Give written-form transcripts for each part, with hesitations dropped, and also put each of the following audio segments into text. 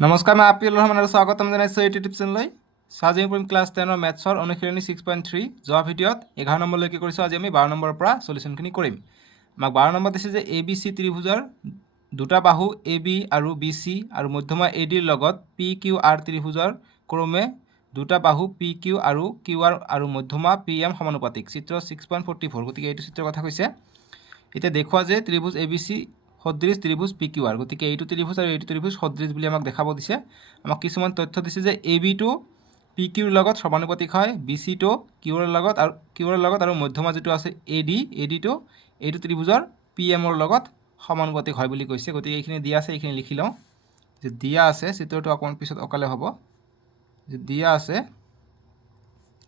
নমস্কাৰ, মই আপিল ৰহমান আৰু স্বাগতম জনাইছোঁ এই ইউটিউব চেনেললৈ। আজি আমি ক্লাছ 10 মেথছৰ অনুশীলনী 6.3 যোৱা ভিডিঅ'ত 11 নম্বৰলৈকে কৰিছোঁ। আজি আমি 12 নম্বৰৰ পৰা সলিউশ্যনখিনি কৰিম। আমাক 12 নম্বৰ দিছে যে এ বি চি ত্ৰিভুজৰ দুটা বাহু এ বি আৰু বি চি আৰু মধ্যমা এ ডিৰ লগত পি কিউ আৰ ত্ৰিভুজৰ ক্ৰমে দুটা বাহু পি কিউ আৰু কিউ আৰ আৰু মধ্যমা পি এম সমানুপাতিক। চিত্ৰ 6.44। গতিকে এইটো চিত্ৰৰ কথা কৈছে। এতিয়া দেখুওৱা যে ত্ৰিভুজ এ বি চি সদৃশ ত্রিভুজ পি কিউ আর। গতিকে এইটো ত্রিভুজ আর এইটো ত্রিভুজ সদৃশ বুলি আমাক দেখাব দিছে। আমাক কিছুমান তথ্য দিছে যে এ বিটো পি কিউৰ লগত সমানুপাতিক হয়, বি চিটো কিউৰ লগত আৰু মধ্যমা যেটো আছে এ ডিটো এইটো ত্ৰিভুজৰ পি এমৰ লগত সমানুপাতিক হয় বুলি কৈছে। গতিকে এইখিনি দিয়া আছে, এইখিনি লিখি লওঁ যে দিয়া আছে। চিত্ৰটো অকণমান পিছত অকালে হ'ব। যে দিয়া আছে,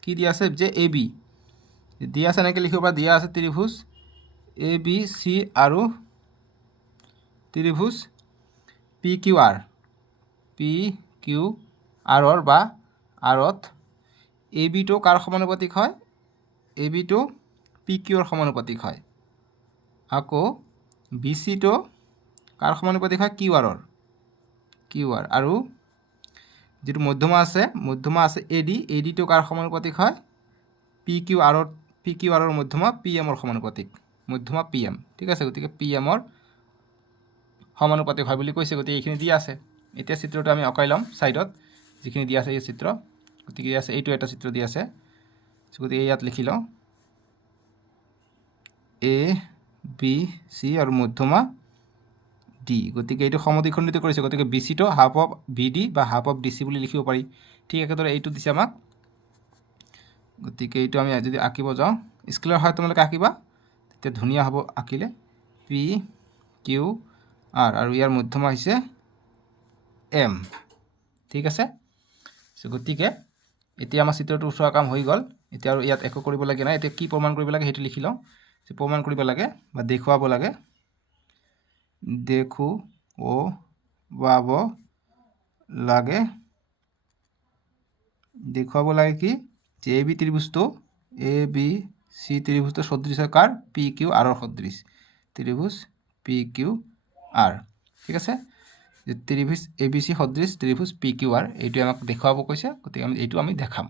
কি দিয়া আছে যে এ বি দিয়া আছে, এনেকৈ লিখিব পৰা দিয়া আছে ত্ৰিভুজ এ বি চি আৰু ত্ৰিভুজ পি কিউ আৰৰ বা আৰত এ বিটো কাৰ সমানুপাতিক হয়? এ বিটো পি কিউৰ সমানুপাতিক হয়। আকৌ বি চিটো কাৰ সমানুপাতিক হয়? কিউ আৰ আৰু যিটো মধ্যমা আছে এ ডিটো কাৰ সমানুপাতিক হয়? পি কিউ আৰৰ মধ্যমা পি এমৰ সমানুপাতিক, মধ্যমা পি এম। ঠিক আছে, গতিকে পি এমৰ সমানুপাতিক হয় বুলি কৈছে। গতিকে এইখিনি দিয়া আছে। এতিয়া চিত্ৰটো আমি অঁকাই ল'ম ছাইডত, যিখিনি দিয়া আছে এই চিত্ৰ। গতিকে দিয়া আছে, এইটো এটা চিত্ৰ দিয়া আছে। গতিকে ইয়াত লিখি লওঁ এ বি চি আৰু মধ্যমা ডি। গতিকে এইটো সমদ্বিখণ্ডিত কৰিছে। গতিকে বি চিটো হাফ অফ বি ডি বা হাফ অফ ডি চি বুলি লিখিব পাৰি। ঠিক একেদৰে এইটো দিছে আমাক। গতিকে এইটো আমি যদি আঁকিব যাওঁ, স্কেলৰ সহায়ত তোমালোকে আঁকিবা, তেতিয়া ধুনীয়া হ'ব আঁকিলে। পি কিউ আৰ আৰু ইয়াৰ মধ্যমা হৈছে এম। ঠিক আছে, গতিকে এতিয়া আমাৰ চিত্ৰটো উঠোৱা কাম হৈ গ'ল। এতিয়া আৰু ইয়াত একো কৰিবলগীয়া নাই। এতিয়া কি প্ৰমাণ কৰিব লাগে সেইটো লিখি লওঁ। যে প্ৰমাণ কৰিব লাগে বা দেখুৱাব লাগে, দেখুৱাব লাগে কি যে A B ত্ৰিভুজটো A B C ত্ৰিভুজটো সদৃশ কাৰ? পি কিউ আৰৰ সদৃশ, ত্ৰিভুজ পি কিউ আৰ। ঠিক আছে, যে ত্ৰিভুজ এ বি চি সদৃশ ত্ৰিভুজ পি কিউ আৰ, এইটো আমাক দেখুৱাব কৈছে। গতিকে এইটো আমি দেখাম।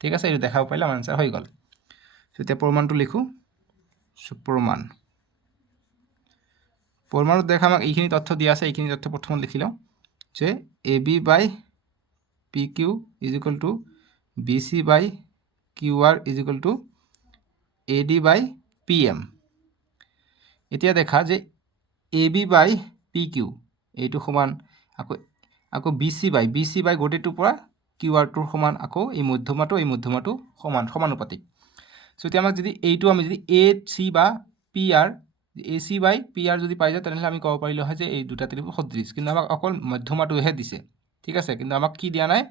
ঠিক আছে, এইটো দেখাব পাৰিলে আমাৰ আনচাৰ হৈ গ'ল। এতিয়া প্ৰমাণটো লিখোঁ। প্ৰমাণত দেখা আমাক এইখিনি তথ্য দিয়া আছে। এইখিনি তথ্য প্ৰথমত লিখি লওঁ যে A B by P Q is equal to B C by Q R is equal to A D by P M. এতিয়া দেখা যে A B by P Q এইটো সমান, আকৌ বি চি বাই গোটেইটোৰ পৰা কিউ আৰটোৰ সমান, আকৌ এই মধ্যমাটো সমানুপাতিক। চ' এতিয়া আমাক যদি এইটো আমি যদি এ চি বা P R, A C by P R যদি পাই যাওঁ, তেনেহ'লে আমি ক'ব পাৰিলোঁ হয় যে এই দুটা ত্ৰিভুজ সদৃশ। কিন্তু আমাক অকল মধ্যমাটোহে দিছে। ঠিক আছে, কিন্তু আমাক কি দিয়া নাই?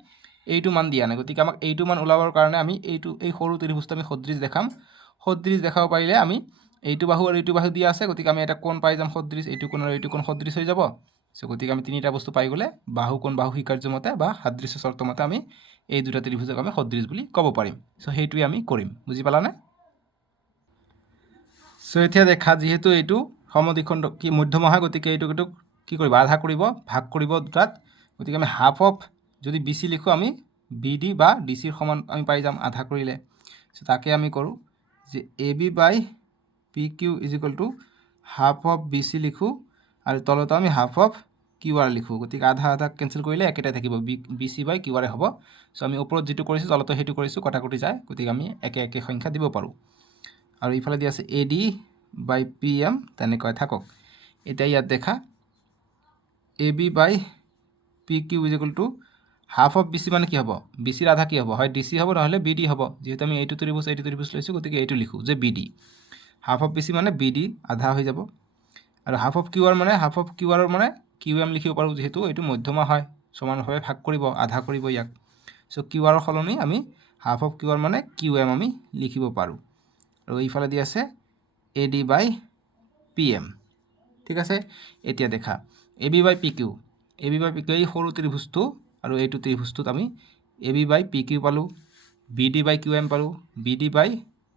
এইটো মান দিয়া নাই। গতিকে আমাক এইটো মান ওলাবৰ কাৰণে আমি এই সৰু ত্ৰিভুজটো আমি সদৃশ দেখাম। সদৃশ দেখাব পাৰিলে আমি এইটো বাহু আৰু এইটো বাহু দিয়া আছে। গতিকে আমি এটা কোণ পাই যাম সদৃশ, এইটো কোণ আৰু এইটো কোণ সদৃশ হৈ যাব। চ' গতিকে আমি তিনিটা বস্তু পাই গ'লে বাহু স্বীকাৰ্য মতে বা সাদৃশ্য চৰ্ত মতে আমি এই দুটা ত্ৰিভুজক আমি সদৃশ বুলি ক'ব পাৰিম। চ' সেইটোৱে আমি কৰিম। বুজি পালানে? চ' এতিয়া দেখা, যিহেতু এইটো সমদ্বিখণ্ড কি মধ্যমা হয়, গতিকে এইটোক কি কৰিব? আধা কৰিব, ভাগ কৰিব দুটাত। গতিকে আমি হাফ অফ যদি বি চি লিখোঁ, আমি বি ডি বা ডি চিৰ সমান আমি পাই যাম আধা কৰিলে। চ' তাকে আমি কৰোঁ যে A B by P Q is equal to half of B C লিখোঁ আৰু তলতো আমি হাফ অফ কিউ আৰ লিখোঁ। গতিকে আধা কেঞ্চেল কৰিলে একেটাই থাকিব, বি চি বাই কিউ আৰে হ'ব। চ' আমি ওপৰত যিটো কৰিছোঁ তলতো সেইটো কৰিছোঁ, কটাকটি যায়। গতিকে আমি একে সংখ্যা দিব পাৰোঁ। আৰু ইফালে দি আছে A D by P M, তেনেকৈ থাকক। এতিয়া ইয়াত দেখা A B by P Q is equal to half of B C মানে কি হ'ব? বি চিৰ আধা কি হ'ব? হয় ডি চি হ'ব, নহ'লে বি ডি হ'ব। যিহেতু আমি এইটো ত্ৰিভুজ লৈছোঁ, গতিকে এইটো লিখোঁ যে B D. Half of B C মানে বি ডি আধা হৈ যাব। আৰু হাফ অফ কিউ আৰ মানে কিউ এম লিখিব পাৰোঁ, যিহেতু এইটো মধ্যমা হয়। সমানভাৱে ভাগ কৰিব, আধা কৰিব ইয়াক। চ' কিউ আৰৰ সলনি আমি হাফ অফ কিউ আৰ মানে কিউ এম আমি লিখিব পাৰোঁ। আৰু এইফালে দি আছে A D by P M. ঠিক আছে, এতিয়া দেখা A B by P Q এই সৰু ত্ৰিভুজটো আৰু এইটো ত্ৰিভুজটোত আমি A B by P Q পালোঁ, B D by Q M পালোঁ, B D by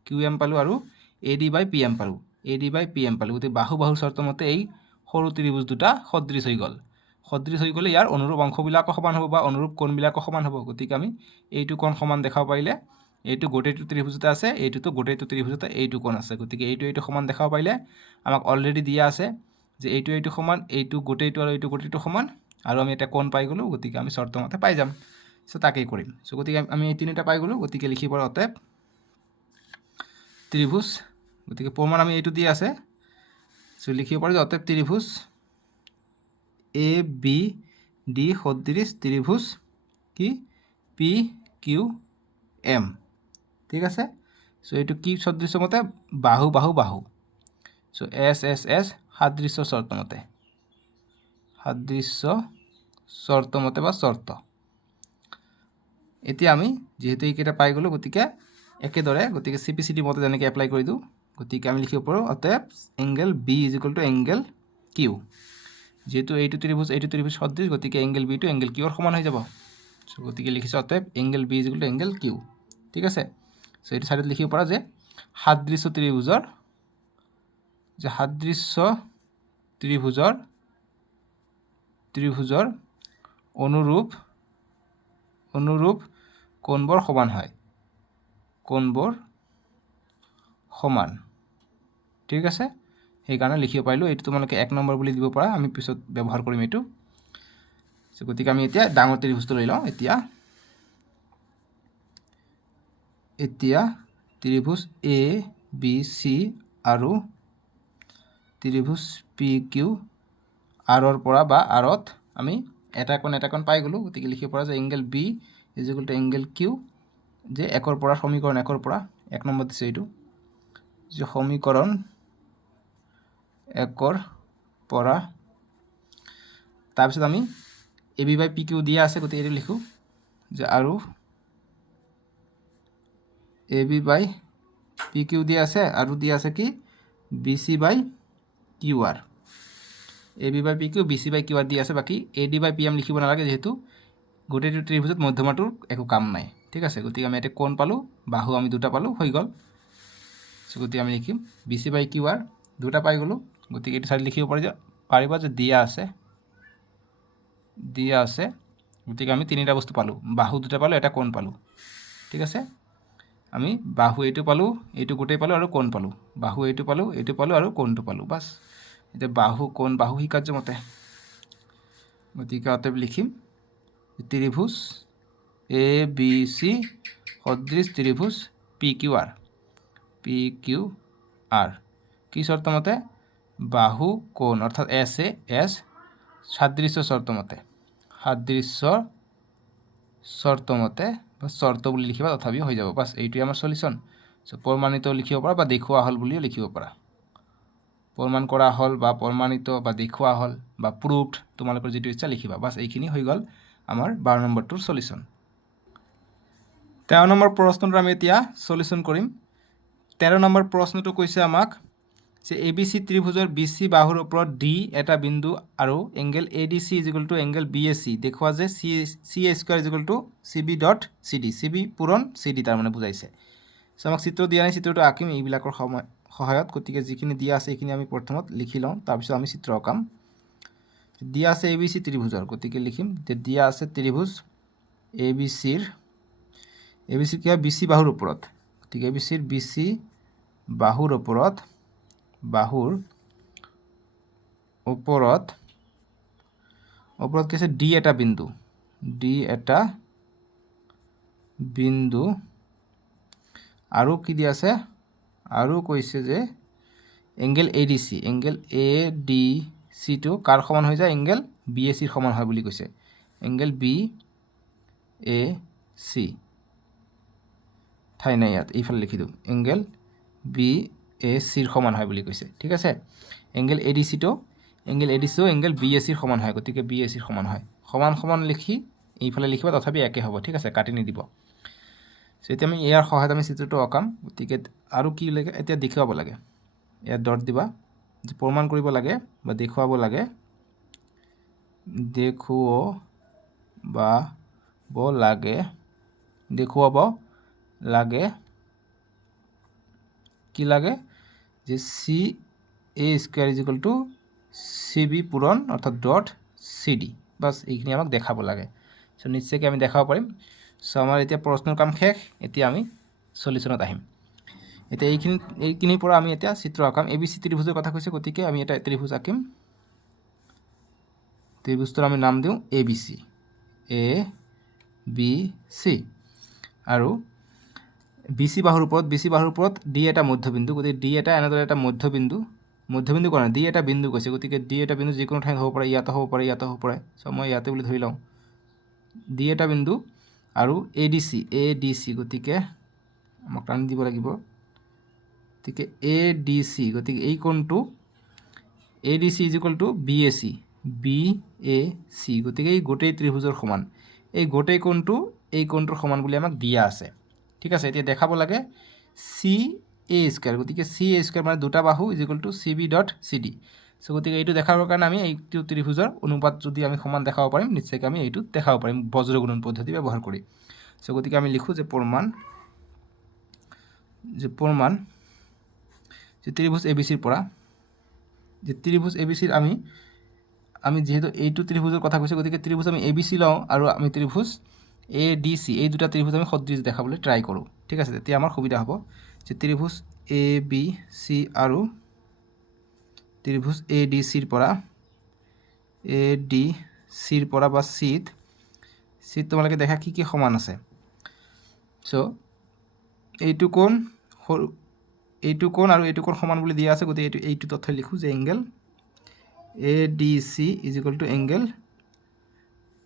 Q M পালোঁ আৰু A D by P M পালোঁ। গতিকে বাহুৰ চৰ্ত মতে এই সৰু ত্ৰিভুজ দুটা সদৃশ হৈ গ'ল। সদৃশ হৈ গ'লে ইয়াৰ অনুৰূপ অংশবিলাকো সমান হ'ব বা অনুৰূপ কোণবিলাকো সমান হ'ব। গতিকে আমি এইটো কোণ সমান দেখাব পাৰিলে এইটো গোটেইটো ত্ৰিভুজতে আছে, এইটোতো গোটেইটো ত্ৰিভুজতে এইটো কোণ আছে। গতিকে এইটো সমান দেখাব পাৰিলে আমাক অলৰেডি দিয়া আছে যে এইটো সমান, এইটো গোটেইটো আৰু এইটো গোটেইটো সমান, আৰু আমি এটা কোণ পাই গ'লোঁ। গতিকে আমি চৰ্তমতে পাই যাম। চ' তাকেই কৰিম। চ' গতিকে আমি এই তিনিটা পাই গ'লোঁ। গতিকে লিখিব পাৰোঁ অতএব ত্ৰিভুজ, গতিকে প্ৰমাণ আমি এইটো দি আছে। চ' লিখিব পাৰোঁ যে অতএব ত্ৰিভুজ এ বি ডি সদৃশ ত্রিভুজ কি পি কিউ এম। ঠিক আছে। চ' এইটো কি সদৃশ মতে বাহু বাহু বাহু। চ' এছ এছ এছ সাদৃশ্য শর্ত মতে, সাদৃশ্য শর্ত মতে বা শর্ত। এতিয়া আমি যেহেতু এইকেইটা পাই গ'লোঁ, গতিকে একেদৰে গতিকে চি পি চি ডি মতে যেনেকৈ এপ্লাই কৰি দিওঁ। গতিকে আমি লিখিব পাৰোঁ অতএব angle B is equal to angle Q. যেহেতু এইটো ত্ৰিভুজ সদৃশ, গতিকে এংগেল বি টু এংগেল কিউৰ সমান হৈ যাব। চ' গতিকে লিখিছোঁ অতএব angle B is equal to angle Q. ঠিক আছে। চ' এইটো চাইডত লিখিব পাৰা যে সাদৃশ্য ত্ৰিভুজৰ অনুৰূপ কোণবোৰ সমান হয়, কোণবোৰ সমান। ঠিক আছে। সেইকাৰণে লিখিব পাৰিলোঁ। এইটো তোমালোকে 1 নম্বৰ বুলি দিব পাৰা, আমি পিছত ব্যৱহাৰ কৰিম এইটো। গতিকে আমি এতিয়া ডাঙৰ ত্ৰিভুজটো লৈ লওঁ। এতিয়া ত্ৰিভুজ এ বি চি আৰু ত্ৰিভুজ পি কিউ আৰৰ পৰা বা আৰত আমি এটা কোণ পাই গ'লোঁ। গতিকে লিখিব পৰা যে angle B is equal to angle Q, যে একৰ পৰা সমীকৰণ 1 পৰা 1 নম্বৰ দিছে এইটো, যে সমীকৰণ 1 পৰা। তাৰপিছত আমি A B by P Q দিয়া আছে, গতিকে এইটো লিখোঁ যে আৰু A B by P Q দিয়া আছে, আৰু দিয়া আছে কি B C by Q R. A B by P Q, B C by Q R দি আছে। বাকী A D by P M লিখিব নালাগে, যিহেতু গোটেইটো ত্ৰিভুজত মধ্যমাটোৰ একো কাম নাই। ঠিক আছে। গতিকে আমি এটা কোণ পালোঁ, বাহু আমি দুটা পালোঁ, হৈ গ'ল। চ' গতিকে আমি লিখিম B C by Q R দুটা পাই গ'লোঁ। গতিকে এইটো চাইড লিখিব পাৰিব যে দিয়া আছে। গতিকে আমি তিনিটা বস্তু পালোঁ, বাহু দুটা পালোঁ, এটা কোণ পালোঁ। ঠিক আছে। আমি বাহু এইটো পালোঁ, এইটো গোটেই পালোঁ, আৰু কোণ পালোঁ। বাহু এইটো পালোঁ আৰু কোণটো পালোঁ। বাছ এতিয়া বাহু কোণ বাহু সি কাৰ্যমতে। গতিকে অতএব লিখিম ত্রিভুজ এ বি চি সদৃশ ত্রিভুজ পি কিউ আর কি শর্ত মতে বাহু কোণ অর্থাৎ এস সাদৃশ্য শর্ত মতে বা শর্ত বুলি লিখিবা, তথাপিও হৈ যাব। বাছ এইটোৱে আমাৰ সলিউশ্যন। চ' প্ৰমাণিত লিখিব পাৰা বা দেখুওৱা হ'ল বুলিও লিখিব পাৰা। প্ৰমাণ কৰা হ'ল বা প্ৰমাণিত বা দেখুওৱা হ'ল বা প্ৰুভড, তোমালোকৰ যিটো ইচ্ছা লিখিবা। বাছ এইখিনি হৈ গ'ল আমাৰ 12 নম্বৰটোৰ সলিউশ্যন। 13 নম্বৰ প্ৰশ্নটো আমি এতিয়া সলিউশ্যন কৰিম। 13 নম্বৰ প্ৰশ্নটো কৈছে আমাক যে এ বি চি ত্ৰিভুজৰ বি চি বাহুৰ ওপৰত ডি এটা বিন্দু আৰু angle A D C is equal to angle B A C দেখুওৱা যে C A square is equal to C B dot C D, C B পূৰণ চি ডি তাৰমানে বুজাইছে। চ' আমাক চিত্ৰ দিয়া নাই, চিত্ৰটো আঁকিম এইবিলাকৰ সহায়ত। গতিকে যিখিনি দিয়া আছে সেইখিনি আমি প্ৰথমত লিখি লওঁ, তাৰপিছত আমি চিত্ৰ আঁকাম। দিয়া আছে এ বি চি ত্ৰিভুজৰ, গতিকে লিখিম যে দিয়া আছে ত্ৰিভুজ এ বি চিৰ কি হয় বি চি বাহুৰ ওপৰত। গতিকে এ বি চিৰ বি চি বাহুৰ ওপৰত কি আছে ডি এটা বিন্দু আৰু কি দিয়া আছে, আৰু কৈছে যে এংগেল এ ডি চিটো কাৰ সমান হৈ যায়, এংগেল বি এ চিৰ সমান হয় বুলি কৈছে। এংগেল বি এ চি ঠাই নাই ইয়াত, এইফালে লিখি দিওঁ এংগেল বি এ চিৰ সমান হয় বুলি কৈছে। ঠিক আছে। এংগেল এ ডি চিও এংগেল বি এ চিৰ সমান হয়, গতিকে বি এ চিৰ সমান হয়। সমান লিখি এইফালে লিখিবা, তথাপি একে হ'ব। ঠিক আছে, কাটি নিদিব। চ' এতিয়া আমি ইয়াৰ সহায়ত আমি চিত্ৰটো অঁকাম। গতিকে আৰু কি লাগে, এতিয়া দেখুৱাব লাগে। ইয়াত ডট দিবা, যে প্ৰমাণ কৰিব লাগে বা দেখুৱাব লাগে কি লাগে যে C A square is equal to C B পূৰণ অৰ্থাৎ ডট চি ডি। বাছ এইখিনি আমাক দেখাব লাগে। চ' নিশ্চয়কৈ আমি দেখাব পাৰিম। চ' আমাৰ এতিয়া প্ৰশ্নৰ কাম শেষ। এতিয়া আমি সলিউশ্যনত আহিম। এতিয়া এইখিনিৰ পৰা আমি এতিয়া চিত্ৰ আঁকাম। ABC ত্ৰিভুজৰ কথা কৈছে, গতিকে আমি এটা ত্ৰিভুজ আঁকিম। ত্ৰিভুজটোৰ আমি নাম দিওঁ ABC, ABC। আৰু BC বাহুৰ ওপৰত D এটা মধ্যবিন্দু, গতিকে D এটা এনেদৰে এটা মধ্যবিন্দু কৰা নাই, D এটা বিন্দু কৈছে, গতিকে D এটা বিন্দু যিকোনো ঠাইত হ'ব পাৰে, ইয়াতো হ'ব পাৰে, ইয়াতো হ'ব পাৰে। চ' মই ইয়াতে বুলি ধৰি লওঁ। D এটা বিন্দু আৰু ADC, গতিকে আমাক টানি দিব লাগিব। গতিকে ADC, গতিকে এই কোণটো ADC is equal to BAC, গতিকে এই গোটেই ত্ৰিভুজৰ সমান। এই গোটেই কোণটো এই কোণটোৰ সমান বুলি আমাক দিয়া আছে। ঠিক আছে, এতিয়া দেখাব লাগে CA², গতিকে CA² মানে দুটা বাহু is equal two CB dot CD। চ' গতিকে এইটো দেখাবৰ কাৰণে আমি এইটো ত্ৰিভুজৰ অনুপাত যদি আমি সমান দেখাব পাৰিম, নিশ্চয়কৈ আমি এইটো দেখাব পাৰিম বজ্ৰগুণন পদ্ধতি ব্যৱহাৰ কৰি। চ' গতিকে আমি লিখোঁ যে প্ৰমাণ যে ত্ৰিভুজ ABCৰ পৰা, যে ত্ৰিভুজ ABCৰ আমি যিহেতু এইটো ত্ৰিভুজৰ কথা কৈছোঁ, গতিকে ত্ৰিভুজ আমি ABC লওঁ আৰু আমি ত্ৰিভুজ ADC, এই দুটা ত্ৰিভুজ আমি সদৃশ দেখাবলৈ ট্ৰাই কৰোঁ। ঠিক আছে, তেতিয়া আমাৰ সুবিধা হ'ব যে ত্ৰিভুজ ABC আৰু ত্ৰিভুজ ADCৰ পৰা বা চিত তোমালোকে দেখা কি কি সমান আছে। চ' এইটো কোণ আৰু এইটো কোণ সমান বুলি দিয়া আছে, গতিকে এইটো তথ্য লিখোঁ যে angle ADC is equal to angle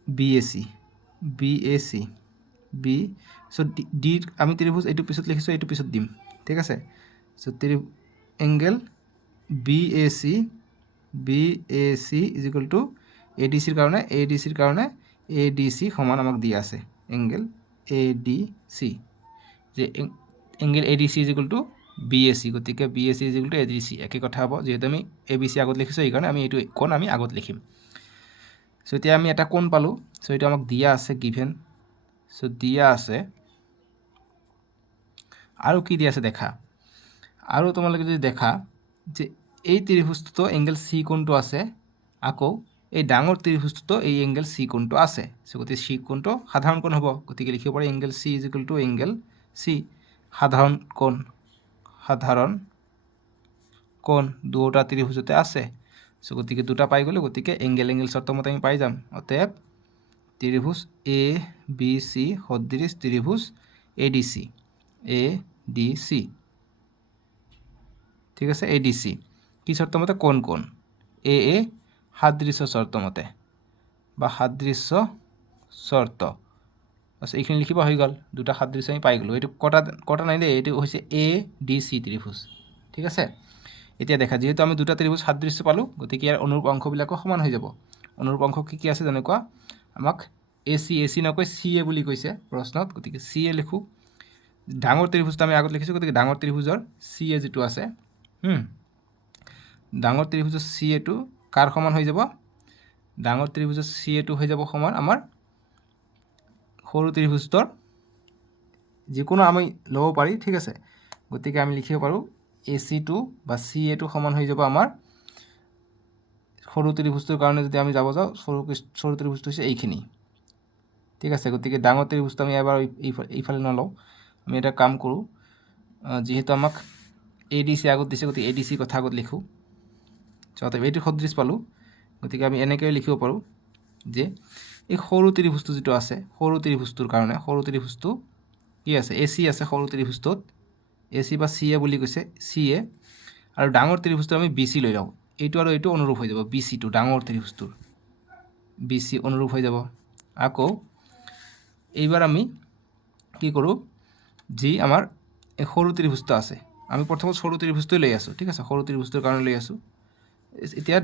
BAC। So' D আমি ত্ৰিভুজ এইটো পিছত লিখিছোঁ, এইটো পিছত দিম। ঠিক আছে, চ' angle BAC is equal to ADCৰ কাৰণে ADC সমান আমাক দিয়া আছে এংগেল ADC, যে angle ADC is equal to BAC, গতিকে BAC is equal to ADC একে কথা হ'ব। যিহেতু আমি ABC আগত লিখিছোঁ, সেইকাৰণে আমি এইটো কোণ আমি আগত লিখিম। চ' এতিয়া আমি এটা কোণ পালোঁ। চ' এইটো আমাক দিয়া আছে গিভেন। চ' দিয়া আছে আৰু কি দিয়া আছে দেখা। আৰু তোমালোকে যদি দেখা যে এই ত্ৰিভুজটোতো এংগেল C কোণটো আছে, আকৌ এই ডাঙৰ ত্ৰিভুজটোতো এই এংগেল C কোণটো আছে। চ' গতিকে C কোণটো সাধাৰণ কোণ হ'ব, গতিকে লিখিব পাৰি angle C is equal to angle C, সাধাৰণ কোণ দুটা ত্ৰিভুজতে আছে। চ' গতিকে দুটা পাই গ'লোঁ, গতিকে এংগেল চৰ্ত মতে আমি পাই যাম। অতএব ত্ৰিভুজ ABC সদৃশ ত্ৰিভুজ ADC। ঠিক আছে, ADC কি চৰ্ত মতে? কোণ AA সাদৃশ্য চৰ্ত মতে বা সাদৃশ্য চৰ্ত। আচ্ছা, এইখিনি লিখিব হৈ গ'ল, দুটা সাদৃশ্য আমি পাই গ'লোঁ। এইটো কটা নাই দেই, এইটো হৈছে ADC ত্ৰিভুজ। ঠিক আছে, এতিয়া দেখা যিহেতু আমি দুটা ত্ৰিভুজ সাদৃশ্য পালোঁ, গতিকে ইয়াৰ অনুৰূপ অংশবিলাকো সমান হৈ যাব। অনুৰূপ অংশ কি আছে যেনেকুৱা আমাক AC নকৈ CA বুলি কৈছে প্ৰশ্নত, গতিকে CA লিখোঁ। ডাঙৰ ত্ৰিভুজটো আমি আগত লিখিছোঁ, গতিকে ডাঙৰ ত্ৰিভুজৰ CA যিটো আছে, ডাঙৰ ত্ৰিভুজৰ CAটো কাৰ সমান হৈ যাব? ডাঙৰ ত্ৰিভুজৰ CAটো হৈ যাব সমান আমাৰ সৰু ত্ৰিভুজটোৰ, যিকোনো আমি ল'ব পাৰি। ঠিক আছে, গতিকে আমি লিখিব পাৰোঁ AC2 বা CAটো সমান হৈ যাব আমাৰ সৰু ত্ৰিভুজটোৰ কাৰণে। যদি আমি যাব যাওঁ, সৰু ত্ৰিভুজটো হৈছে এইখিনি। ঠিক আছে, গতিকে ডাঙৰ ত্ৰিভুজটো আমি এবাৰ এইফালে নলওঁ। আমি এটা কাম কৰোঁ, যিহেতু আমাক ADC আগত দিছে, গতিকে ADC কথা আগত লিখোঁ। চ' এইটো সদৃশ পালোঁ, গতিকে আমি এনেকৈ লিখিব পাৰোঁ যে এই সৰু ত্ৰিভুজটো যিটো আছে, সৰু ত্ৰিভুজটোৰ কাৰণে সৰু ত্ৰিভুজটো কি আছে? AC আছে সৰু ত্ৰিভুজটোত, AC বা CA বুলি কৈছে, CA। আৰু ডাঙৰ ত্ৰিভুজটো আমি BC লৈ লওঁ। এইটো আৰু এইটো অনুৰূপ হৈ যাব, BC2 ডাঙৰ ত্ৰিভুজটোৰ BC অনুৰূপ হৈ যাব। আকৌ এইবাৰ আমি কি কৰোঁ, যি আমাৰ এই সৰু ত্ৰিভুজটো আছে, আমি প্ৰথমত সৰু ত্ৰিভুজটোৱে লৈ আছোঁ। ঠিক আছে, সৰু ত্ৰিভুজটোৰ কাৰণে লৈ আছোঁ। এতিয়া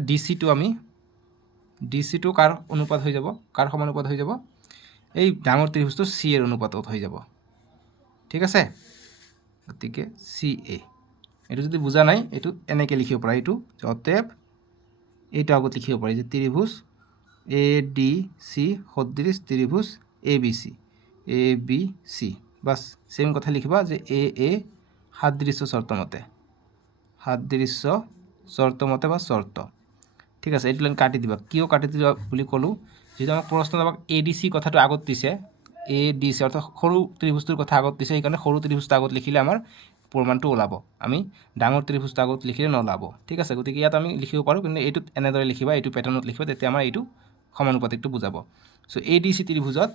DC2 কাৰ অনুপাত হৈ যাব? কাৰ সমান অনুপাত হৈ যাব? এই ডাঙৰ ত্ৰিভুজটো CAৰ অনুপাতত হৈ যাব। ঠিক আছে, গতিকে CA। এইটো যদি বুজা নাই, এইটো এনেকৈ লিখিব পাৰা। অতএব এইটো আগত লিখিব পাৰি যে ত্ৰিভুজ ADC সদৃশ ত্ৰিভুজ ABC। বাছ সেম কথা লিখিবা যে AA সাদৃশ্য চৰ্ত মতে বা চৰ্ত। ঠিক আছে, এইটো লাইন কাটি দিবা। কিয় কাটি দিবা বুলি ক'লোঁ, যেহেতু আমাক প্ৰশ্নত আমাক ADC কথাটো আগত দিছে, ADC অৰ্থাৎ সৰু ত্ৰিভুজটোৰ কথা আগত দিছে, সেইকাৰণে সৰু ত্ৰিভুজটো আগত লিখিলে আমাৰ প্ৰমাণটো ওলাব, আমি ডাঙৰ ত্ৰিভুজটো আগত লিখিলে নোলাব। ঠিক আছে, গতিকে ইয়াত আমি লিখিব পাৰোঁ, কিন্তু এইটোত এনেদৰে লিখিবা, এইটো পেটাৰ্ণত লিখিবা, তেতিয়া আমাৰ এইটো সমানুপাতিকটো বুজাব। চ' ADC ত্ৰিভুজত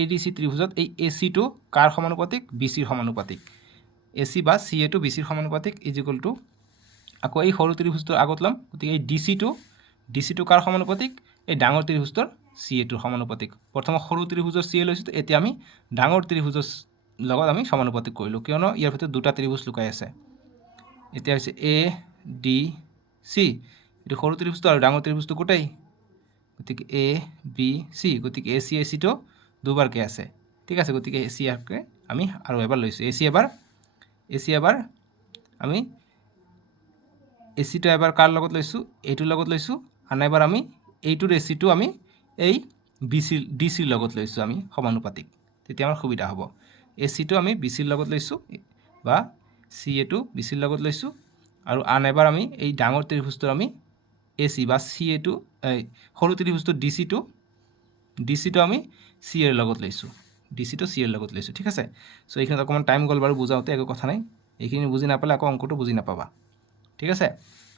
ADC ত্ৰিভুজত এই AC টো কাৰ সমানুপাতিক? BCৰ সমানুপাতিক। AC বা CA টো BCৰ সমানুপাতিক ইজিকুৱেল টু, আকৌ এই সৰু ত্ৰিভুজটোৰ আগত ল'ম, গতিকে এই DC টো কাৰ সমানুপাতিক? এই ডাঙৰ ত্ৰিভুজটোৰ CA টোৰ সমানুপাতিক। প্ৰথমে সৰু ত্ৰিভুজৰ CA লৈছোঁ, এতিয়া আমি ডাঙৰ ত্ৰিভুজৰ লগত আমি সমানুপাতিক কৰিলোঁ, কিয়নো ইয়াৰ ভিতৰত দুটা ত্ৰিভুজ লুকাই আছে। এতিয়া হৈছে ADC, এইটো সৰু ত্ৰিভুজটো আৰু ডাঙৰ ত্ৰিভুজটো গোটেই, গতিকে ABC, গতিকে AC টো দুবাৰকৈ আছে। ঠিক আছে, গতিকে AC আমি আৰু এবাৰ লৈছোঁ, AC এবাৰ আমি AC টো এবাৰ কাৰ লগত লৈছোঁ? এইটোৰ লগত লৈছোঁ, আৰু এবাৰ আমি এইটোৰ AC টো আমি এই DCৰ লগত লৈছোঁ আমি সমানুপাতিক, তেতিয়া আমাৰ সুবিধা হ'ব। AC টো আমি BCৰ লগত লৈছোঁ বা CA টো BCৰ লগত লৈছোঁ, আৰু আন এবাৰ আমি এই ডাঙৰ ত্ৰিভুজটোৰ আমি AC বা CA টো, সৰু ত্ৰিভুজটো DC টো আমি CA ৰ লগত লৈছোঁ, ঠিক আছে। চ' এইখিনিত অকণমান টাইম গ'ল বাৰু বুজাওঁতে, একো কথা নাই, এইখিনি বুজি নাপালে আকৌ অংকটো বুজি নাপাবা। ঠিক আছে,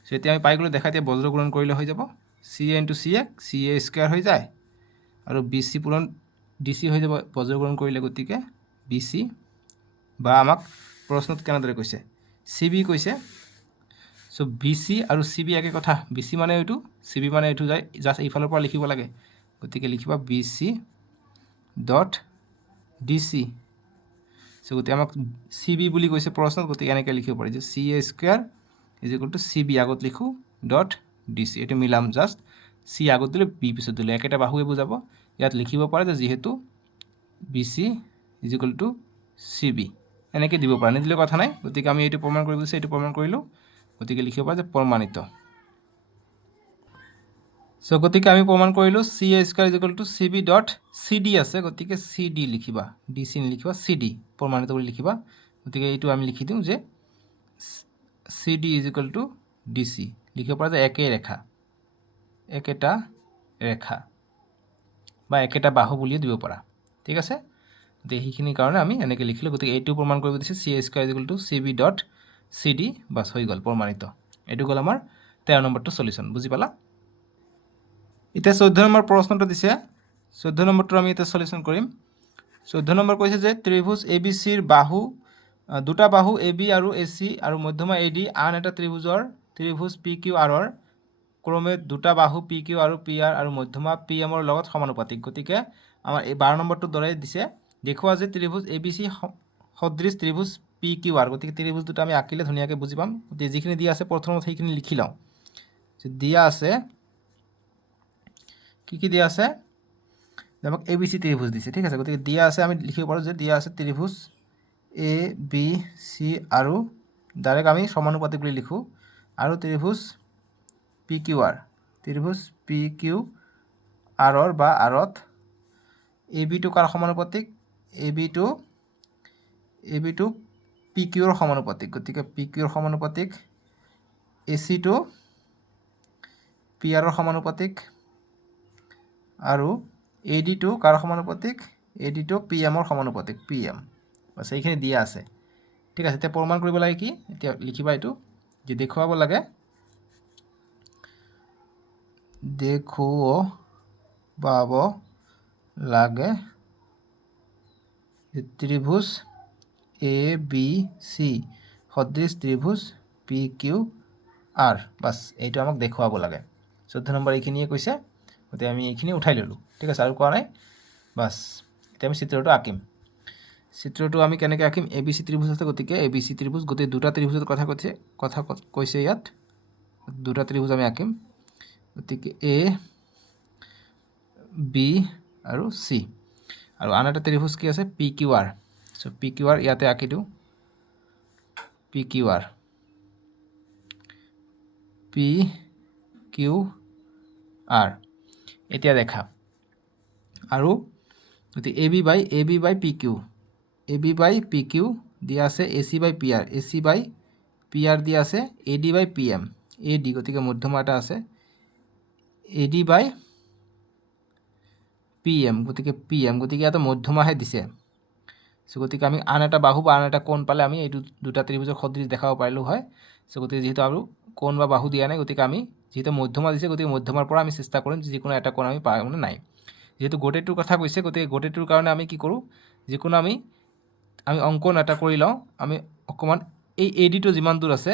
চ' এতিয়া আমি পাই গ'লোঁ, দেখা এতিয়া বজ্ৰগুণন কৰিলে হৈ যাব, CA into CA, CA square হৈ যায়, আৰু BC পূৰণ DC হৈ যাব বজ্ৰগুণন কৰিলে, গতিকে BC, বা আমাক প্ৰশ্নত কেনেদৰে কৈছে? CB কৈছে। চ' BC আৰু CB একে কথা, BC মানে এইটো, CB মানে এইটো যায়, জাষ্ট এইফালৰ পৰা লিখিব লাগে, গতিকে লিখিবা BC ডট DC। চ' গতিকে আমাক CB বুলি কৈছে প্ৰশ্নত, গতিকে এনেকৈ লিখিব পাৰি যে CA square is equal two CB আগত লিখোঁ ডট DC, এইটো মিলাম, জাষ্ট C আগত দিলে B পিছত দিলে, একেটা বাহুৱে বুজাব। ইয়াত লিখিব পাৰে যে যিহেতু BC is equal two CB, এনেকৈ দিব পাৰে, নিদিলেও কথা নাই। গতিকে আমি এইটো প্ৰমাণ কৰিব দিছে, এইটো প্ৰমাণ কৰিলোঁ, গতিকে লিখিব পাৰে যে প্ৰমাণিত। চ' গতিকে আমি প্ৰমাণ কৰিলোঁ CA square is equal two CB dot CD আছে, গতিকে CD লিখিবা, DC নিলিখিবা, CD প্ৰমাণিত বুলি লিখিবা। গতিকে এইটো আমি লিখি দিওঁ যে CD is equal two DC, লিখিব পৰা যে একেটা ৰেখা বা একেটা বাহু বুলিও দিব পাৰা। ঠিক আছে, গতিকে সেইখিনিৰ কাৰণে আমি এনেকৈ লিখিলোঁ। গতিকে এইটো প্ৰমাণ কৰিব দিছে CA square is equal two CB dot CD, bus হৈ গ'ল, প্ৰমাণিত। এইটো গ'ল আমাৰ 13 নম্বৰটো সলিউশ্যন, বুজি পালা? এতিয়া 14 নম্বৰ প্ৰশ্নটো দিছে, 14 নম্বৰটো আমি এতিয়া সলিউশ্যন কৰিম। 14 নম্বৰ কৈছে যে ত্ৰিভুজ ABCৰ দুটা বাহু AB আৰু AC আৰু মধ্যমা AD আন এটা ত্ৰিভুজ PQRৰ ক্ৰমে দুটা বাহু PQ আৰু PR আৰু মধ্যমা PMৰ লগত সমানুপাতিক। গতিকে আমাৰ এই 12 নম্বৰটোৰ দৰে দিছে, দেখুওৱা যে ত্ৰিভুজ ABC সদৃশ ত্ৰিভুজ PQR। গতিকে ত্ৰিভুজ দুটা আমি আঁকিলে ধুনীয়াকৈ বুজি পাম। গতিকে যিখিনি দিয়া আছে প্ৰথমত সেইখিনি লিখি লওঁ। দিয়া আছে, কি দিয়া আছে? আমাক ABC ত্ৰিভুজ দিছে, ঠিক আছে। গতিকে দিয়া আছে, আমি লিখিব পাৰোঁ যে দিয়া আছে ত্ৰিভুজ ABC আৰু ডাইৰেক্ট আমি সমানুপাতিক বুলি লিখোঁ, আৰু ত্ৰিভুজ PQR, বা আৰত AB টো কাৰ সমানুপাতিক? AB টো PQৰ সমানুপাতিক, গতিকে PQৰ সমানুপাতিক, AC টো PRৰ সমানুপাতিক, আৰু AD টো কাৰ সমানুপাতিক? AD টো PMৰ সমানুপাতিক, PM। বাছ এইখিনি দিয়া আছে, ঠিক আছে। এতিয়া প্ৰমাণ কৰিব লাগে কি? এতিয়া লিখিবা এইটো যে দেখুৱাব লাগে, দেখুৱাব লাগে ত্ৰিভুজ ABC সদৃশ ত্ৰিভুজ PQR, বাছ এইটো আমাক দেখুৱাব লাগে। 14 নম্বৰ এইখিনিয়ে কৈছে, গতিকে আমি এইখিনি উঠাই ল'লোঁ, ঠিক আছে, আৰু কোৱা নাই। বাছ এতিয়া আমি চিত্ৰটো আঁকিম। চিত্ৰটো আমি কেনেকৈ আঁকিম? ABC ত্ৰিভুজ আছে, গতিকে ABC ত্ৰিভুজ, গোটেই দুটা ত্ৰিভুজৰ কথা কৈছে ইয়াত, দুটা ত্ৰিভুজ আমি আঁকিম। গতিকে A, B আৰু C, আৰু আন এটা ত্ৰিভুজ কি আছে? PQR। চ' PQR ইয়াতে আঁকি দিওঁ, PQR এতিয়া দেখা, আৰু গতিকে AB বাই PQ দিয়া আছে, AC বাই PR দিয়া আছে, AD বাই PM, গতিকে মধ্যমা এটা আছে, AD বাই PM, গতিকে PM, গতিকে ইয়াতে মধ্যমাহে দিছে। সো গতিকে আমি আন এটা বাহু বা আন এটা কোণ পালে আমি এইটো দুটা ত্ৰিভুজৰ সদৃশ দেখাব পাৰিলোঁ হয়। সো গতিকে যেহেতু আৰু কোণ বা বাহু দিয়া নাই, গতিকে আমি যেহেতু মধ্যমা দিছে, গতিকে মধ্যমাৰ পৰা আমি চেষ্টা কৰিম যিকোনো এটা কোণ আমি পাওঁ নাই। যেহেতু গোটেইটোৰ কথা কৈছে, গতিকে গোটেইটোৰ কাৰণে আমি কি কৰোঁ, যিকোনো আমি অংকন এটা কৰি লওঁ। আমি অকণমান এই ADটো যিমান দূৰ আছে,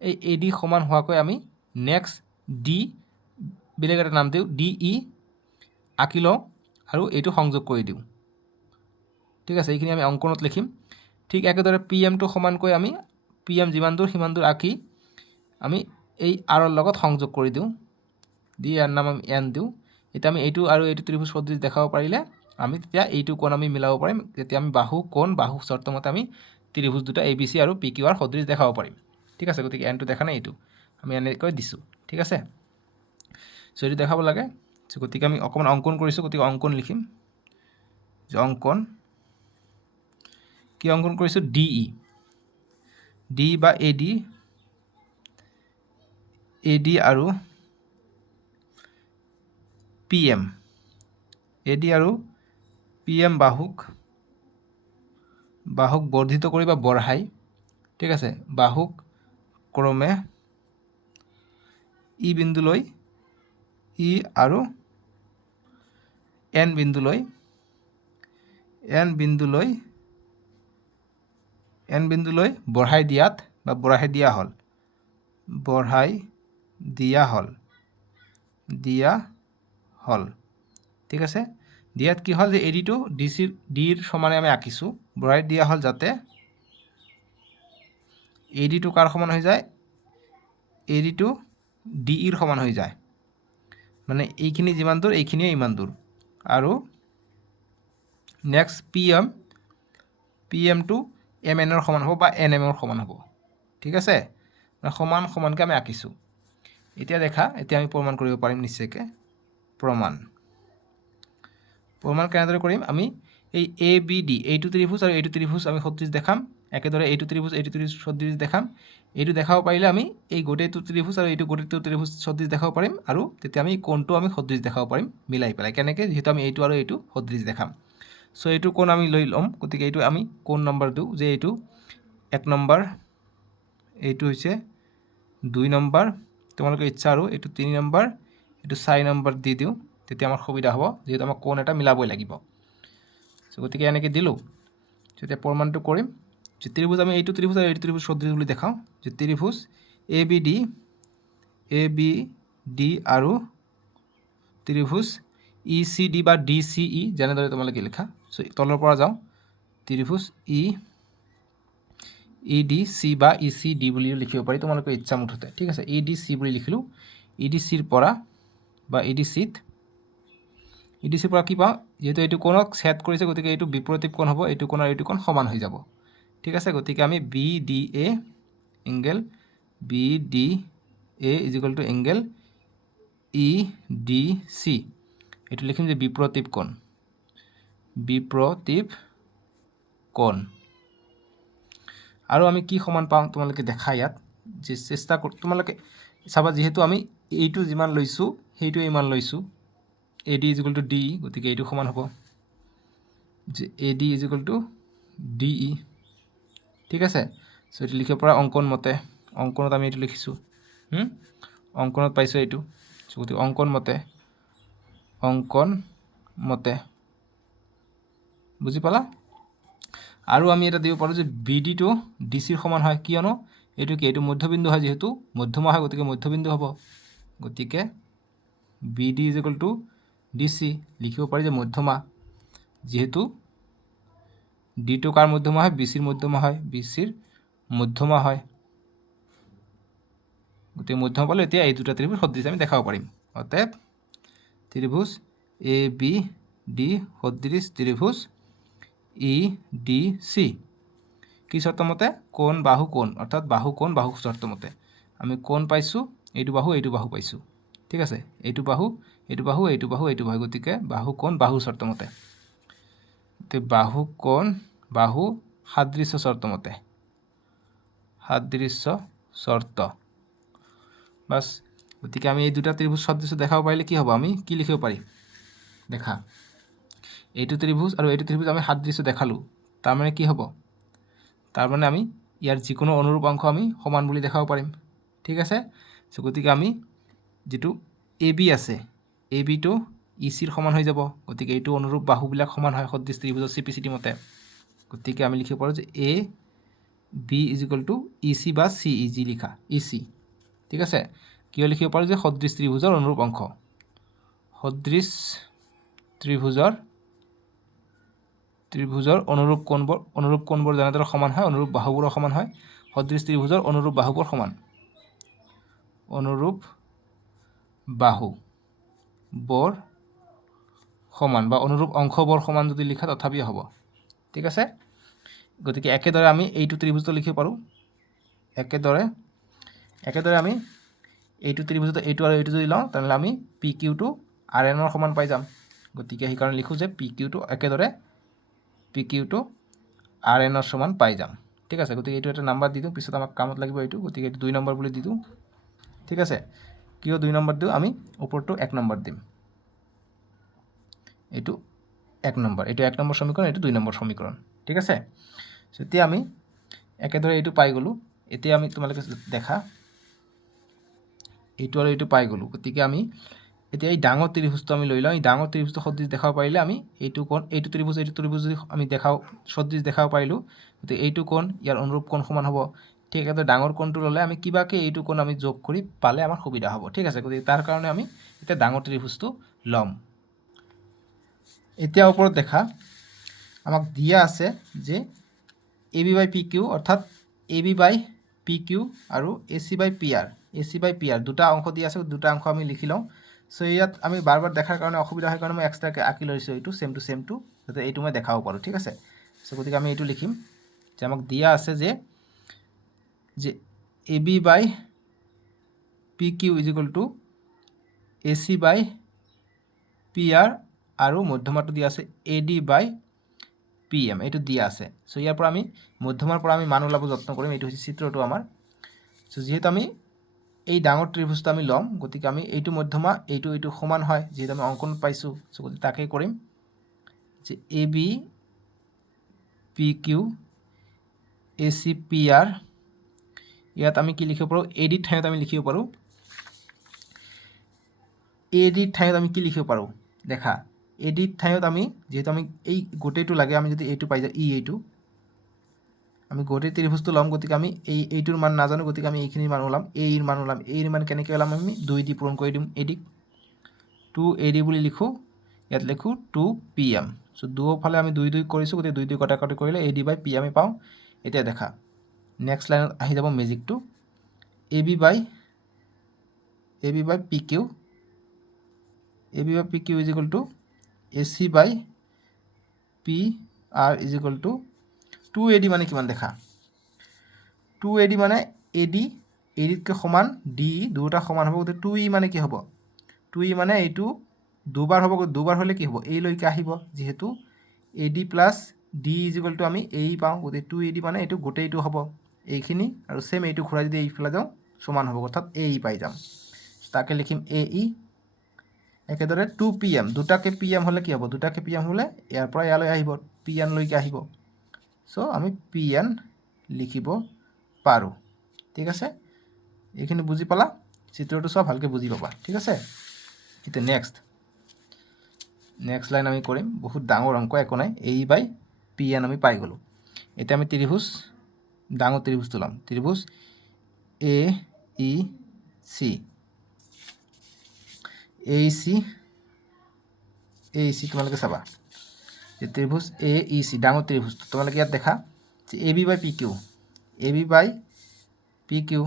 এই AD সমান হোৱাকৈ আমি নেক্সট D বেলেগ এটা নাম দিওঁ, DE আঁকি লওঁ আৰু এইটো সংযোগ কৰি দিওঁ। ঠিক আছে, এইখিনি আমি অংকনত লিখিম। ঠিক একেদৰে PMটো সমানকৈ আমি PM যিমান দূৰ সিমান দূৰ আঁকি আমি এই আৰৰ লগত সংযোগ কৰি দিওঁ, দি ইয়াৰ নাম আমি N দিওঁ। এতিয়া আমি এইটো আৰু এইটো ত্ৰিভুজ সদৃশ দেখাব পাৰিলে আমি তেতিয়া এইটো কোণ আমি মিলাব পাৰিম। তেতিয়া আমি বাহু কোণ বাহু চৰ্তমতে আমি ত্ৰিভুজ দুটা ABC আৰু PQR সদৃশ দেখাব পাৰিম। ঠিক আছে, গতিকে Nটো দেখা নাই, এইটো আমি এনেকৈ দিছোঁ। ঠিক আছে, চ' এইটো দেখাব লাগে। চ' গতিকে আমি অকণমান অংকন কৰিছোঁ, গতিকে অংকন লিখিম যে অংকন কি অংকন কৰিছোঁ, DE, D বা AD আৰু PM, AD আৰু PM বাহুক বৰ্ধিত কৰি বা বঢ়াই, ঠিক আছে, বাহুক ক্ৰমে ই বিন্দুলৈ আৰু N বিন্দুলৈ বঢ়াই দিয়া হ'ল। ঠিক আছে, দিয়াত কি হ'ল যে ADটো ডিৰ সমানে আমি আঁকিছোঁ, বঢ়াই দিয়া হ'ল যাতে ADটো কাৰ সমান হৈ যায়, ADটো DEৰ সমান হৈ যায়। মানে এইখিনি যিমান দূৰ এইখিনিও ইমান দূৰ। আৰু নেক্সট PMটো MNৰ সমান হ'ব বা NMৰ সমান হ'ব। ঠিক আছে, সমানকৈ আমি আঁকিছোঁ। এতিয়া আমি প্ৰমাণ কৰিব পাৰিম নিশ্চয়কৈ। প্ৰমাণ কেনেদৰে কৰিম, আমি এই ABD এইটো ত্ৰিভুজ আৰু এইটো ত্ৰিভুজ আমি সদৃশ দেখাম। একেদৰে এইটো ত্ৰিভুজ সদৃশ দেখাম। এইটো দেখাব পাৰিলে আমি এই গোটেইটো ত্ৰিভুজ আৰু এইটো গোটেইটো ত্ৰিভুজ সদৃশ দেখাব পাৰিম। আৰু তেতিয়া আমি কোণটো আমি সদৃশ দেখাব পাৰিম মিলাই পেলাই। কেনেকৈ, যিহেতু আমি এইটো আৰু এইটো সদৃশ দেখাম। চ' এইটো কোণ আমি লৈ ল'ম, গতিকে এইটো আমি কোণ নম্বৰ দিওঁ যে এইটো 1 নম্বৰ, এইটো হৈছে 2 নম্বৰ, তোমালোকৰ ইচ্ছা আৰু এইটো 3 নম্বৰ, এইটো 4 নম্বৰ দি দিওঁ, তেতিয়া আমাৰ সুবিধা হ'ব, যিহেতু আমাৰ কোণ এটা মিলাবই লাগিব। চ' গতিকে এনেকৈ দিলোঁ। তেতিয়া প্ৰমাণটো কৰিম যে ত্ৰিভুজ আমি এইটো ত্ৰিভুজ আৰু এইটো ত্ৰিভুজ সদৃশ বুলি দেখাওঁ। যে ত্ৰিভুজ ABD আৰু ত্ৰিভুজ ECD বা DCE, যেনেদৰে তোমালোকে লিখা। চ' তলৰ পৰা যাওঁ, ত্ৰিভুজ EDC বা ECD বুলিও লিখিব পাৰি, তোমালোকৰ ইচ্ছা মুঠতে। ঠিক আছে, EDC বুলি লিখিলোঁ। EDCৰ পৰা বা EDCৰ পৰা কি পাওঁ, যিহেতু এইটো কোণক ছেদ কৰিছে, গতিকে এইটো বিপৰীত কোণ হ'ব, এইটো কোণ আৰু এইটো কোণ সমান হৈ যাব। ঠিক আছে, গতিকে আমি BDA is equal two angle EDC, এইটো লিখিম যে বিপৰীত কোণ। আৰু আমি কি সমান পাওঁ তোমালোকে দেখা ইয়াত, যে চেষ্টা তোমালোকে চাবা, যিহেতু আমি এইটো যিমান লৈছোঁ সেইটো ইমান লৈছোঁ, AD ইজিকুৱেল টু DE, গতিকে এইটো সমান হ'ব যে AD ইজিকুৱেল টু DE। ঠিক আছে, চ' এইটো লিখিব পৰা অংকন মতে, অংকনত আমি এইটো লিখিছোঁ, অংকনত পাইছোঁ এইটো। চ' গতিকে অংকন মতে বুজি পালা। আৰু আমি এটা দিব পাৰোঁ যে BDটো DCৰ সমান হয়, কিয়নো এইটো কি, এইটো মধ্যবিন্দু হয়, যিহেতু মধ্যমা হয়, গতিকে মধ্যবিন্দু হ'ব। গতিকে BD ইজিকুৱেল টু DC লিখিব পাৰি যে মধ্যমা, যিহেতু ডিটো কাৰ মধ্যমা হয়, BCৰ মধ্যমা হয়। গতিকে মধ্যমা পালে এতিয়া এই দুটা ত্ৰিভুজ সদৃশ আমি দেখাব পাৰিম। অতএব ত্ৰিভুজ ABD সদৃশ ত্ৰিভুজ EDC কি চৰ্ত মতে, কোণ বাহু কোণ, অৰ্থাৎ বাহু কোণ বাহু চৰ্ত মতে আমি কোণ পাইছোঁ, এইটো বাহু পাইছোঁ। ঠিক আছে, এইটো বাহু, গতিকে বাহু কোণ বাহু চৰ্ত মতে, বাহু কোণ বাহু সাদৃশ্য চৰ্ত বাছ। গতিকে আমি এই দুটা ত্ৰিভুজ সদৃশ দেখাব পাৰিলে কি হ'ব, আমি কি লিখিব পাৰিম দেখা, এইটো ত্ৰিভুজ আৰু এইটো ত্ৰিভুজ আমি সাদৃশ্য দেখালোঁ, তাৰমানে কি হ'ব? তাৰমানে আমি ইয়াৰ যিকোনো অনুৰূপ অংশ আমি সমান বুলি দেখাব পাৰিম। ঠিক আছে, চ' গতিকে আমি যিটো এ বি আছে, এ বিটো ই চিৰ সমান হৈ যাব। গতিকে এইটো অনুৰূপ বাহুবিলাক সমান হয় সদৃশ ত্ৰিভুজৰ চিপিচিটি মতে। গতিকে আমি লিখিব পাৰোঁ যে A B is equal to E C বা চি ই জি লিখা ই চি। ঠিক আছে, কিয় লিখিব পাৰোঁ যে সদৃশ ত্ৰিভুজৰ অনুৰূপ অংশ, সদৃশ ত্ৰিভুজৰ অনুৰূপ কোণবোৰ যেনেদৰে সমান হয় অনুৰূপ বাহুবোৰো সমান হয়। সদৃশ ত্ৰিভুজৰ অনুৰূপ বাহুবোৰ সমান, অনুৰূপ বাহুবোৰ সমান বা অনুৰূপ অংশবোৰ সমান যদি লিখা তথাপিও হ'ব। ঠিক আছে, গতিকে একেদৰে আমি এইটো ত্ৰিভুজটো লিখিব পাৰোঁ। একেদৰে আমি এইটো ত্ৰিভুজত এইটো আৰু এইটো যদি লওঁ তেনেহ'লে আমি পি কিউটো আৰ এনৰ সমান পাই যাম। গতিকে সেইকাৰণে লিখোঁ যে পি কিউটো একেদৰে পি কিউটো আৰ এনৰ সমান পাই যাম। ঠিক আছে, গতিকে এইটো এটা নাম্বাৰ দি দিওঁ, পিছত আমাক কামত লাগিব এইটো, গতিকে এইটো 2 নম্বৰ বুলি দি দিওঁ। ঠিক আছে, কিয় 2 নম্বৰ দিওঁ? আমি ওপৰটো 1 নম্বৰ দিম। এইটো 1 নম্বৰ, এইটো 1 নম্বৰ সমীকৰণ, এইটো 2 নম্বৰ সমীকৰণ। ঠিক আছে, এতিয়া আমি একেদৰে এইটো পাই গ'লোঁ। এতিয়া আমি তোমালোকে দেখা এইটো আৰু এইটো পাই গ'লোঁ। গতিকে আমি এতিয়া এই ডাঙৰ ত্ৰিভুজটো আমি লৈ লওঁ। এই ডাঙৰ ত্ৰিভুজটো সদৃশ দেখাব পাৰিলে আমি এইটো ত্ৰিভুজ যদি আমি সদৃশ দেখাব পাৰিলোঁ, গতিকে এইটো কোণ ইয়াৰ অনুৰূপ কোণ সমান হ'ব। ঠিক একেদৰে ডাঙৰ কোণটো ল'লে আমি কিবাকৈ এইটো কোণ আমি যোগ কৰি পালে আমাৰ সুবিধা হ'ব। ঠিক আছে, গতিকে তাৰ কাৰণে আমি এতিয়া ডাঙৰ ত্ৰিভুজটো ল'ম। এতিয়া ওপৰত দেখা আমাক দিয়া আছে যে A B by P Q, অৰ্থাৎ এ বি বাই পি কিউ আৰু এ চি বাই পি আৰ, দুটা অংশ দিয়া আছে। দুটা অংশ আমি লিখি লওঁ। চ' ইয়াত আমি বাৰ বাৰ দেখাৰ কাৰণে অসুবিধা হয় কাৰণে মই এক্সট্ৰাকৈ আঁকি লৈছোঁ এইটো চেম টু যাতে এইটো মই দেখাব পাৰোঁ। ঠিক আছে, চ' গতিকে আমি এইটো লিখিম যে আমাক দিয়া আছে যে A B by P Q is equal to A C by P R আৰু মধ্যমাটো দিয়া আছে A D by P M, এইটো দিয়া আছে। চ' ইয়াৰ পৰা আমি মধ্যমাৰ পৰা আমি মান ওলাব যত্ন কৰিম। এইটো হৈছে চিত্ৰটো আমাৰ। চ' যিহেতু আমি এই ডাঙৰ ত্ৰিভুজটো আমি ল'ম, গতিকে আমি এইটো মধ্যমা এইটো সমান হয়, যিহেতু আমি অংকন পাইছোঁ। চ' গতিকে তাকেই কৰিম যে A B P Q A C P R, ইয়াত আমি কি লিখিব পাৰোঁ? এ ডিৰ ঠাইত আমি লিখিব পাৰোঁ দেখা এ ডিৰ ঠাইত আমি যিহেতু আমি এই গোটেইটো লাগে, আমি যদি এইটো পাই যাওঁ এইটো আমি গোটেই ত্ৰিভুজটো ল'ম। গতিকে আমি এইটোৰ মান নাজানো, গতিকে আমি এইখিনিৰ মান ওলাম, এইৰ মান কেনেকৈ ওলাম? আমি 2 দি পূৰণ কৰি দিম এ ডিক। 2 এ ডি বুলি লিখোঁ, ইয়াত লিখোঁ 2 পি এম। চ' দুয়োফালে আমি 2 কৰিছোঁ, গতিকে 2 কটাকটি কৰিলে এ ডি বাই পি আমি পাওঁ। এতিয়া দেখা নেক্সট লাইনত আহি যাব মেজিকটো, A B by P Q is equal to A C by P R is equal to 2 A D মানে কিমান দেখা? 2 এ ডি মানে এ ডিতকৈ সমান ডি, দুটা সমান হ'ব। গতিকে 2 ই মানে কি হ'ব? 2 ই মানে এইটো দুবাৰ হ'ব। দুবাৰ হ'লে কি হ'ব? এইলৈকে আহিব, যিহেতু A D plus D is equal two আমি এই পাওঁ। গতিকে 2 এ ডি মানে এইটো গোটেইটো হ'ব এইখিনি, আৰু ছেম এইটো ঘূৰাই যদি এইফালে যাওঁ সমান হ'ব, অৰ্থাৎ এ ই পাই যাম। তাকে লিখিম এ ই। একেদৰে 2 পি এম, দুটাকে পি এম হ'লে কি হ'ব? দুটাকে পি এম হ'লে ইয়াৰ পৰা ইয়ালৈ আহিব, পি এনলৈকে আহিব। চ' আমি পি এন লিখিব পাৰোঁ। ঠিক আছে, এইখিনি বুজি পালা? চিত্ৰটো চোৱা, ভালকৈ বুজি পাবা। ঠিক আছে, এতিয়া নেক্সট লাইন আমি কৰিম। বহুত ডাঙৰ অংক, একো নাই, এ ই বাই পি এন আমি পাই গ'লোঁ। এতিয়া আমি ডাঙৰ ত্ৰিভুজটো ল'ম। ত্ৰিভুজ এ ই চি, তোমালোকে চাবা যে ত্ৰিভুজ এ ই চি ডাঙৰ ত্ৰিভুজটো তোমালোকে ইয়াত দেখা যে A B by P Q,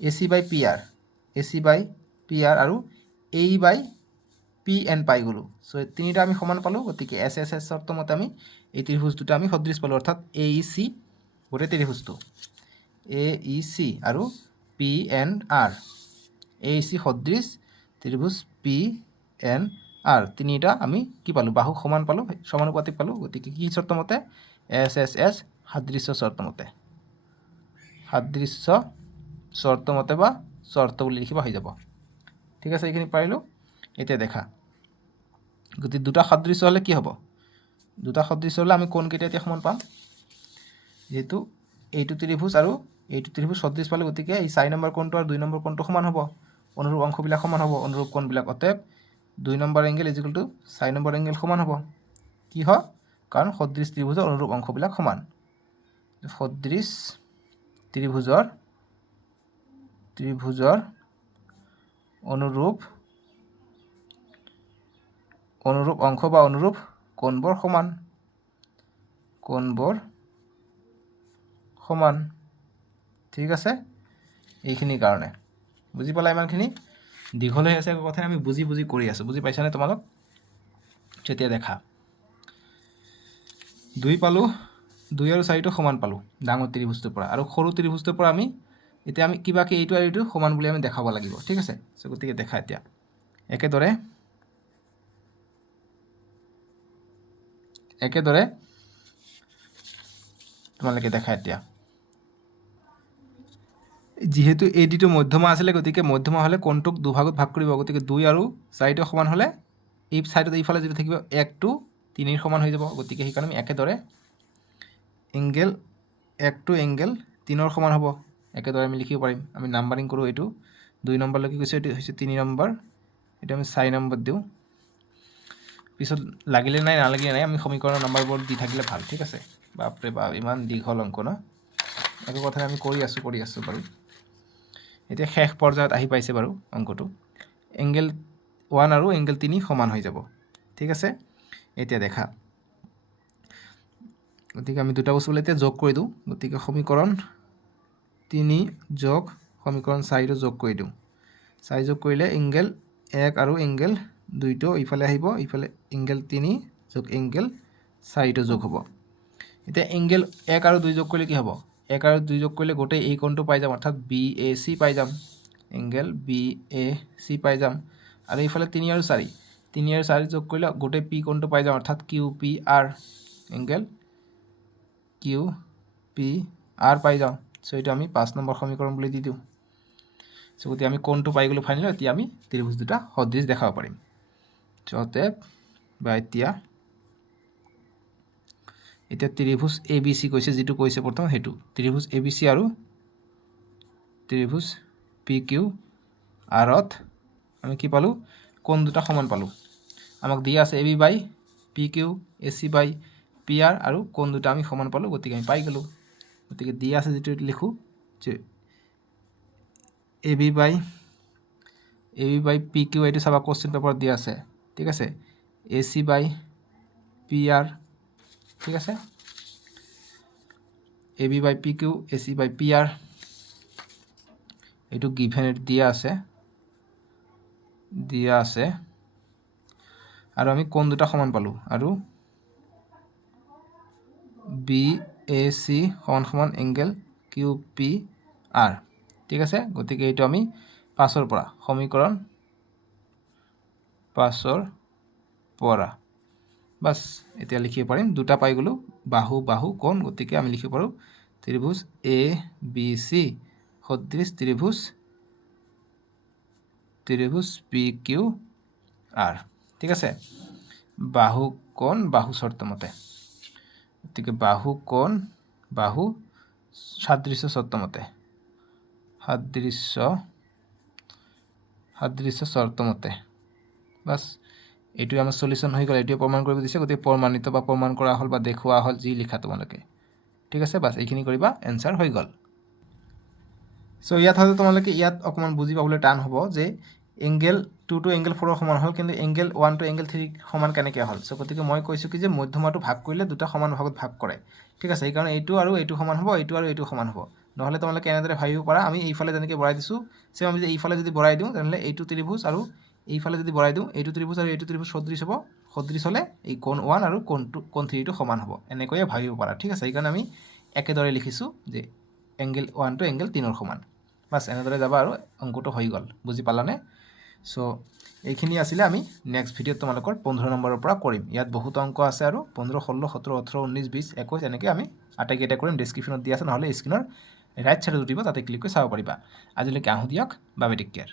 A C by P R আৰু A E by P N পাই গ'লোঁ। চ' তিনিটা আমি সমান পালোঁ। গতিকে এছ চৰ্ত মতে আমি এই ত্ৰিভুজ দুটা আমি সদৃশ পালোঁ, অৰ্থাৎ এ ই চি গোটেই ত্ৰিভুজটো এ ই চি আৰু পি এন আৰ, এ ই চি সদৃশ ত্ৰিভুজ পি এন আৰ, তিনিটা আমি কি পালোঁ? বাহু সমান পালোঁ, সমানুপাতিক পালোঁ। গতিকে কি চৰ্ত মতে? এছ সাদৃশ্য চৰ্ত মতে বা চৰ্ত বুলি লিখিব হৈ যাব। ঠিক আছে, এইখিনি পাৰিলোঁ। এতিয়া দেখা, গতিকে দুটা সাদৃশ্য হ'লে কি হ'ব? দুটা সদৃশ হ'লে আমি কোণকেইটা এতিয়া সমান পাম যেহেতু এইটো ত্ৰিভুজ আৰু এইটো ত্ৰিভুজ সদৃশ পালে গতিকে এই 4 নম্বৰ কোণটো আৰু 2 নম্বৰ কোণটো সমান হ'ব অনুৰূপ অংশবিলাক সমান হ'ব অনুৰূপ কোণবিলাক অতএব 2 নম্বৰ এংগেল = 4 নম্বৰ এংগেল সমান হ'ব কি হয় কাৰণ সদৃশ ত্ৰিভুজৰ অনুৰূপ অংশবিলাক সমান সদৃশ ত্ৰিভুজৰ অনুৰূপ অংশ বা অনুৰূপ কোণবোৰ সমান ঠিক আছে এইখিনিৰ কাৰণে বুজি পালা ইমানখিনি দীঘল হৈ আছে কথা আমি বুজি কৰি আছো বুজি পাইছানে তোমালোক তেতিয়া দেখা 2 পালো 2 আৰু 4 টো সমান পালো ডাঙৰ ত্ৰিভুজটোৰ পৰা আৰু সৰু ত্ৰিভুজটোৰ পৰা আমি এতিয়া আমি কিবাকে এইটো আৰু এইটো সমান বুলি আমি দেখাব লাগিব ঠিক আছে সো গতিকে দেখা এতিয়া একেদৰে তোমালোকে দেখা এতিয়া যেহেতু এডিটো মধ্যমা আছিল গতিকে মধ্যমা হলে কোণটোক দুভাগত ভাগ কৰিব গতিকে 2 আৰু 4 টো সমান হলে এই সাইডত এইফালে যেটা থাকিব 1 to 3 এর সমান হৈ যাব গতিকে সেই কাৰণে আমি একেদৰে এংগেল 1 to এংগেল 3 এৰ সমান হ'ব একেদৰে আমি লিখিব পাৰিম আমি নাম্বাৰিং কৰো এটো 2 নম্বৰ লৈকে গৈছে এটো হৈছে 3 নম্বৰ এটা আমি 4 নম্বৰ দিও পিছত লাগিলে নাই নালাগিলে নাই আমি সমীকৰণৰ নম্বৰবোৰ দি থাকিলে ভাল ঠিক আছে বাপৰে বাপ ইমান দীঘল অংক ন একো কথা আমি কৰি আছো বাৰু এতিয়া শেষ পৰ্যায়ত আহি পাইছে বাৰু অংকটো এংগেল 1 আৰু এংগেল 3 সমান হৈ যাব ঠিক আছে এতিয়া দেখা গতিকে আমি দুটা বস্তু এতিয়া যোগ কৰি দিও গতিকে সমীকৰণ 3 যোগ সমীকৰণ 4 যোগ কৰি দিও 4 যোগ কৰিলে এংগেল 1 আৰু এংগেল 2 টো ইফালে আহিব ইফালে এংগেল 3 যোগ এংগেল 4 টো যোগ হ'ব এতিয়া এংগেল 1 আৰু 2 যোগ কৰিলে কি হ'ব 1 আৰু 2 যোগ কৰিলে গোটেই এই কোণটো পাই যাম অৰ্থাৎ BAC পাই যাম এংগেল BAC পাই যাম আৰু ইফালে 3 আৰু 4 যোগ কৰিলে গোটেই P কোণটো পাই যাম অৰ্থাৎ QPR এংগেল QPR পাই যাম সো এটা আমি 5 নম্বৰ সমীকৰণ বুলি দি দিও সো গতি আমি কোণটো পাই গলো ফাইনালি এতিয়া আমি ত্ৰিভুজ দুটা সদৃশ দেখাব পাৰিম চতে বা এতিয়া ত্ৰিভুজ ABC কৈছে যেটো কৈছে প্ৰথম হেতু ত্ৰিভুজ ABC আৰু ত্ৰিভুজ PQR ত আমি কি পালো কোণ দুটা সমান পালো আমাক দিয়া আছে AB বাই PQ AC বাই PR আৰু কোণ দুটা আমি সমান পালো গতিকে আমি পাই গলো গতিকে দিয়া আছে যেটো লিখো যে AB বাই PQ এটো সবা কোশ্চেন পেপাৰত দিয়া আছে ঠিক আছে AC বাই PR ঠিক আছে AB বাই PQ AC বাই PR এটো গিভেন দিয়া আছে আৰু আমি কোণ দুটা সমান পালো আৰু BAC সমান এংগেল QPR ঠিক আছে গতিকে এইটো আমি 5 ৰ পৰা সমীকৰণ 5 ৰ পৰা বাস এতিয়া লিখিব পাৰিম দুটা পাই গলো বাহু কোণ গতিকে আমি লিখিব পাৰো ত্ৰিভুজ ABC সদৃশ ত্ৰিভুজ PQR ঠিক আছে বাহু কোণ বাহু শর্ত মতে গতিকে বাহু কোণ বাহু সাদৃশ্য শর্ত মতে সাদৃশ্য শর্ত মতে বাস এটো আমাৰ সলিউশন হৈ গল এটো প্ৰমাণ কৰিব দিছে গতি প্ৰমাণিত বা প্ৰমাণ কৰা হল বা দেখুৱা হল যি লিখা তোমালোকে ঠিক আছে বাস এইখিনি কৰিবা এনসার হৈ গল সো ইয়াত হয়তো তোমালোকে ইয়াত অকমান বুজি পাবলৈ টান হ'ব যে এংগেল 2 to এংগেল 4 সমান হল কিন্তু এংগেল 1 to এংগেল 3 সমান কেনেকৈ হল সো গতিকে মই কৈছো কি যে মধ্যমাটো ভাগ কৰিলে দুটা সমান ভাগত ভাগ কৰে ঠিক আছে এই কাৰণে এইটো আৰু এইটো সমান হ'ব এইটো আৰু এইটো সমান হ'ব নহলে তোমালোকে এনেদৰে ভাবিব পাৰা আমি এইফালে যেনেকৈ বঢ়াই দিছো সে আমি যে এইফালে যদি বঢ়াই দিও তেনলে এইটো ত্ৰিভুজ আৰু এইফালে যদি বঢ়াই দিও এইটো ত্ৰিভুজ আৰু এইটো ত্ৰিভুজ সদৃশ হ'ব সদৃশ হলে এই কোণ 1 আৰু কোণ 3 টো সমান হ'ব এনেকৈ ভাবিব পাৰা ঠিক আছে এই কাৰণে আমি একেদৰে লিখিছো যে এংগেল 1 to এংগেল 3 ৰ সমান বাস এনেদৰে যাবা আৰু অংকটো হৈ গল বুজি পালানে সো এইখিনি আছিল আমি নেক্সট ভিডিওত তোমালোকৰ 15 নম্বৰৰ পৰা কৰিম ইয়াত বহুত অংক আছে আৰু 15 16 17 18 19 20 21 এনেকৈ আমি আটাইকেইটা কৰিম ডেসক্ৰিপশনত দিয়া আছে নহলে স্ক্ৰিনৰ ৰাইট সাইডত দিব তাতে ক্লিক কৰি চাব পাৰিবা আজিলৈকে আহো দিয়ক বাবে টেক কেয়াৰ